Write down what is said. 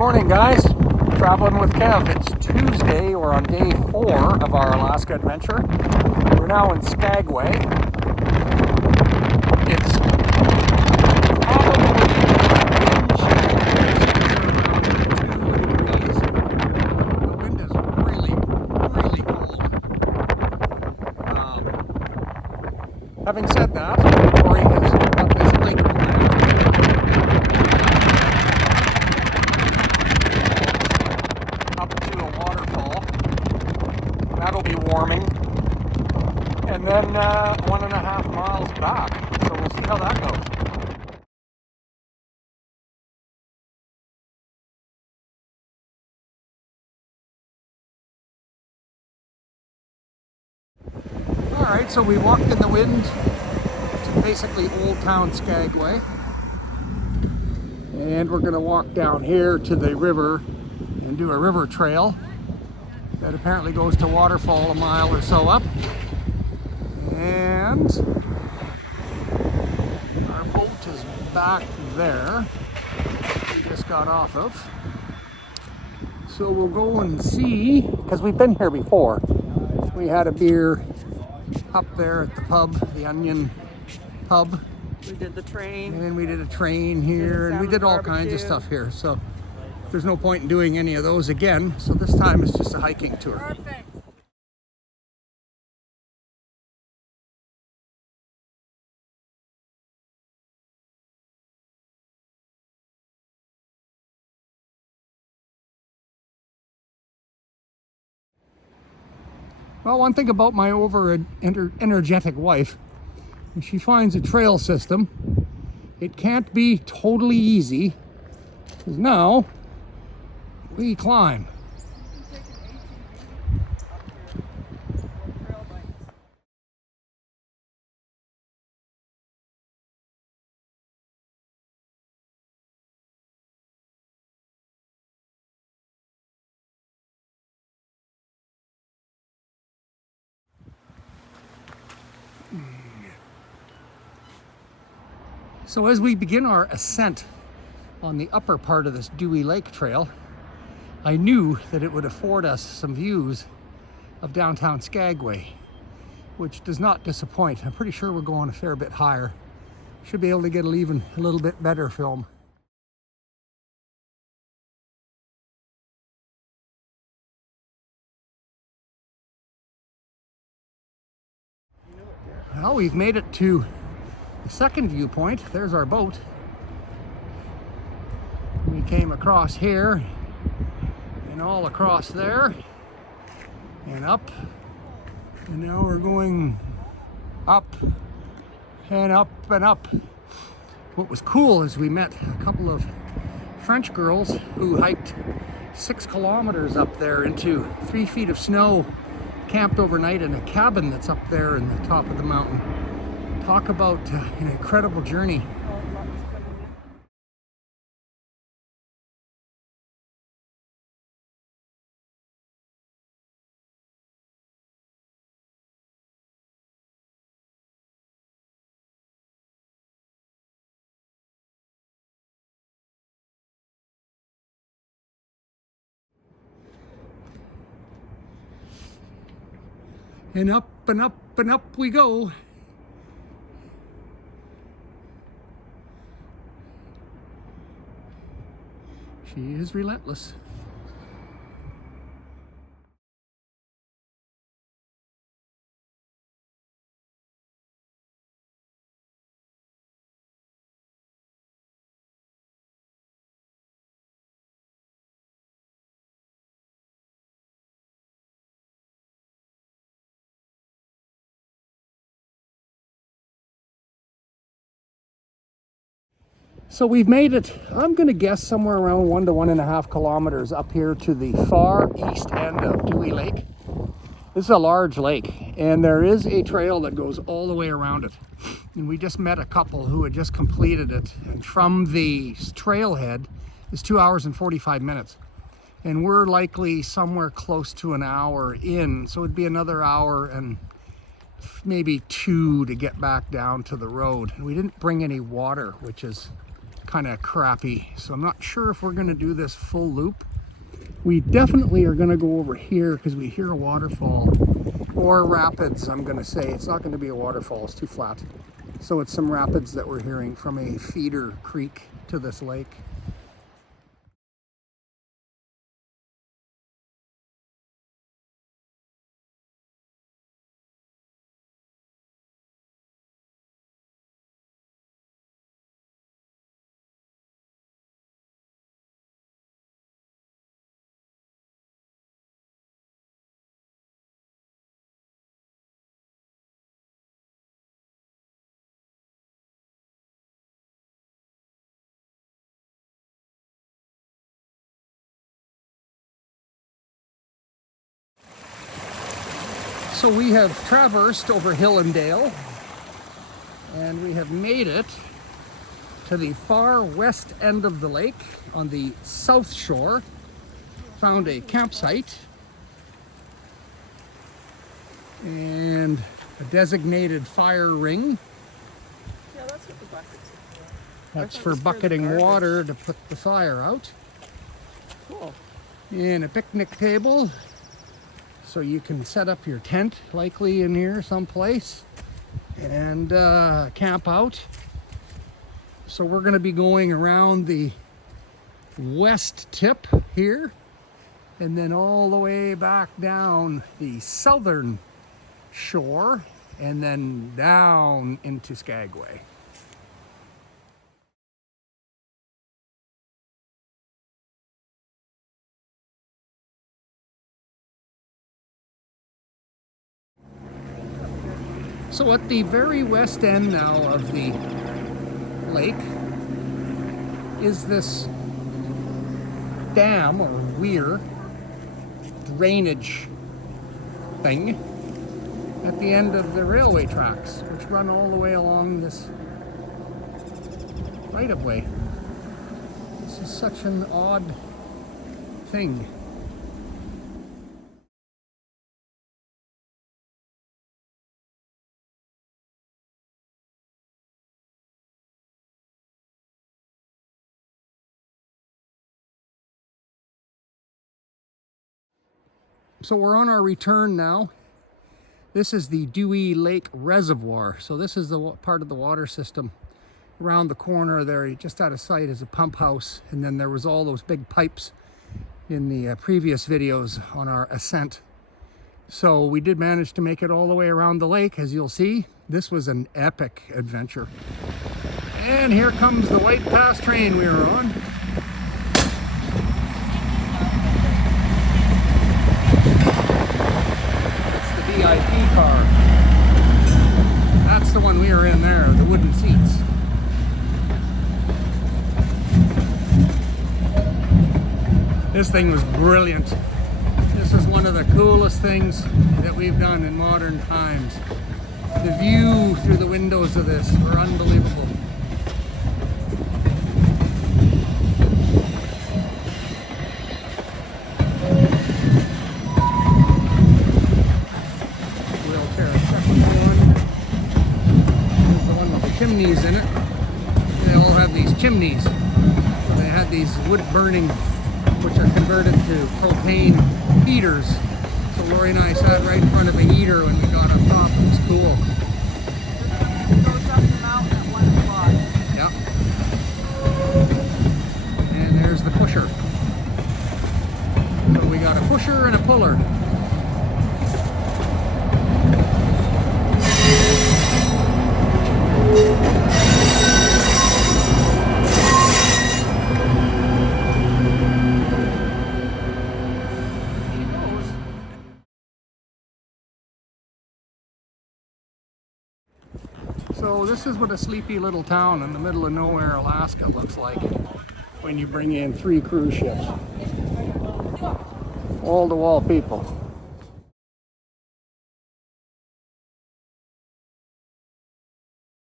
Morning, guys. Traveling with Kev. It's Tuesday. We're on day 4 of our Alaska adventure. We're now in Skagway. It's probably wind chill. The wind is really, really cold. Having said that, Corey has got this lake plan up to a waterfall. That'll be warming. And then 1.5 miles back. So we'll see how that goes. Alright, so we walked in the wind to basically Old Town Skagway. And we're going to walk down here to the river and do a river trail that apparently goes to waterfall a mile or so up. And our boat is back there. We just got off of. So we'll go and see, because we've been here before. We had a beer up there at the pub, the Onion Pub. We did the train. And then we did a train here, and we did all kinds of stuff here. So there's no point in doing any of those again. So this time it's just a hiking tour. Perfect. Well, one thing about my energetic wife, when she finds a trail system, it can't be totally easy, because now we climb. So as we begin our ascent on the upper part of this Dewey Lake Trail, I knew that it would afford us some views of downtown Skagway, which does not disappoint. I'm pretty sure we're going a fair bit higher. Should be able to get even a little bit better film. Well, we've made it to the second viewpoint. There's our boat. We came across here and all across there and up, and now we're going up and up and up. What was cool is we met a couple of French girls who hiked 6 kilometers up there into 3 feet of snow, camped overnight in a cabin that's up there in the top of the mountain. Talk about an incredible journey. And up and up and up we go. She is relentless. So we've made it, I'm going to guess, somewhere around 1 to 1.5 kilometers up here to the far east end of Dewey Lake. This is a large lake, and there is a trail that goes all the way around it. And we just met a couple who had just completed it. And from the trailhead is 2 hours and 45 minutes. And we're likely somewhere close to an hour in, so it'd be another hour and maybe 2 to get back down to the road. And we didn't bring any water, which is kind of crappy. So I'm not sure if we're going to do this full loop. We definitely are going to go over here because we hear a waterfall or rapids. I'm going to say it's not going to be a waterfall, it's too flat. So it's some rapids that we're hearing from a feeder creek to this lake. So we have traversed over hill and dale, and we have made it to the far west end of the lake on the south shore. Found a campsite and a designated fire ring. Yeah, that's what the buckets are for. That's for bucketing water to put the fire out. Cool. And a picnic table, so you can set up your tent, likely in here someplace, and camp out. So we're going to be going around the west tip here, and then all the way back down the southern shore, and then down into Skagway. So at the very west end now of the lake is this dam or weir drainage thing at the end of the railway tracks, which run all the way along this right-of-way. This is such an odd thing. So we're on our return now. This is the Dewey Lake Reservoir. So this is the part of the water system. Around the corner there, just out of sight, is a pump house. And then there was all those big pipes in the previous videos on our ascent. So we did manage to make it all the way around the lake, as you'll see. This was an epic adventure. And here comes the White Pass train we were on. VIP car. That's the one we were in there, the wooden seats. This thing was brilliant. This is one of the coolest things that we've done in modern times. The view through the windows of this were unbelievable. Chimneys in it. They all have these chimneys. So they had these wood burning, which are converted to propane heaters. So Lori and I sat right in front of a heater when we got up top. It was cool. It goes up the mountain at 1 o'clock. Yep. And there's the pusher. So we got a pusher and a puller. So this is what a sleepy little town in the middle of nowhere, Alaska looks like when you bring in 3 cruise ships. Wall-to-wall people.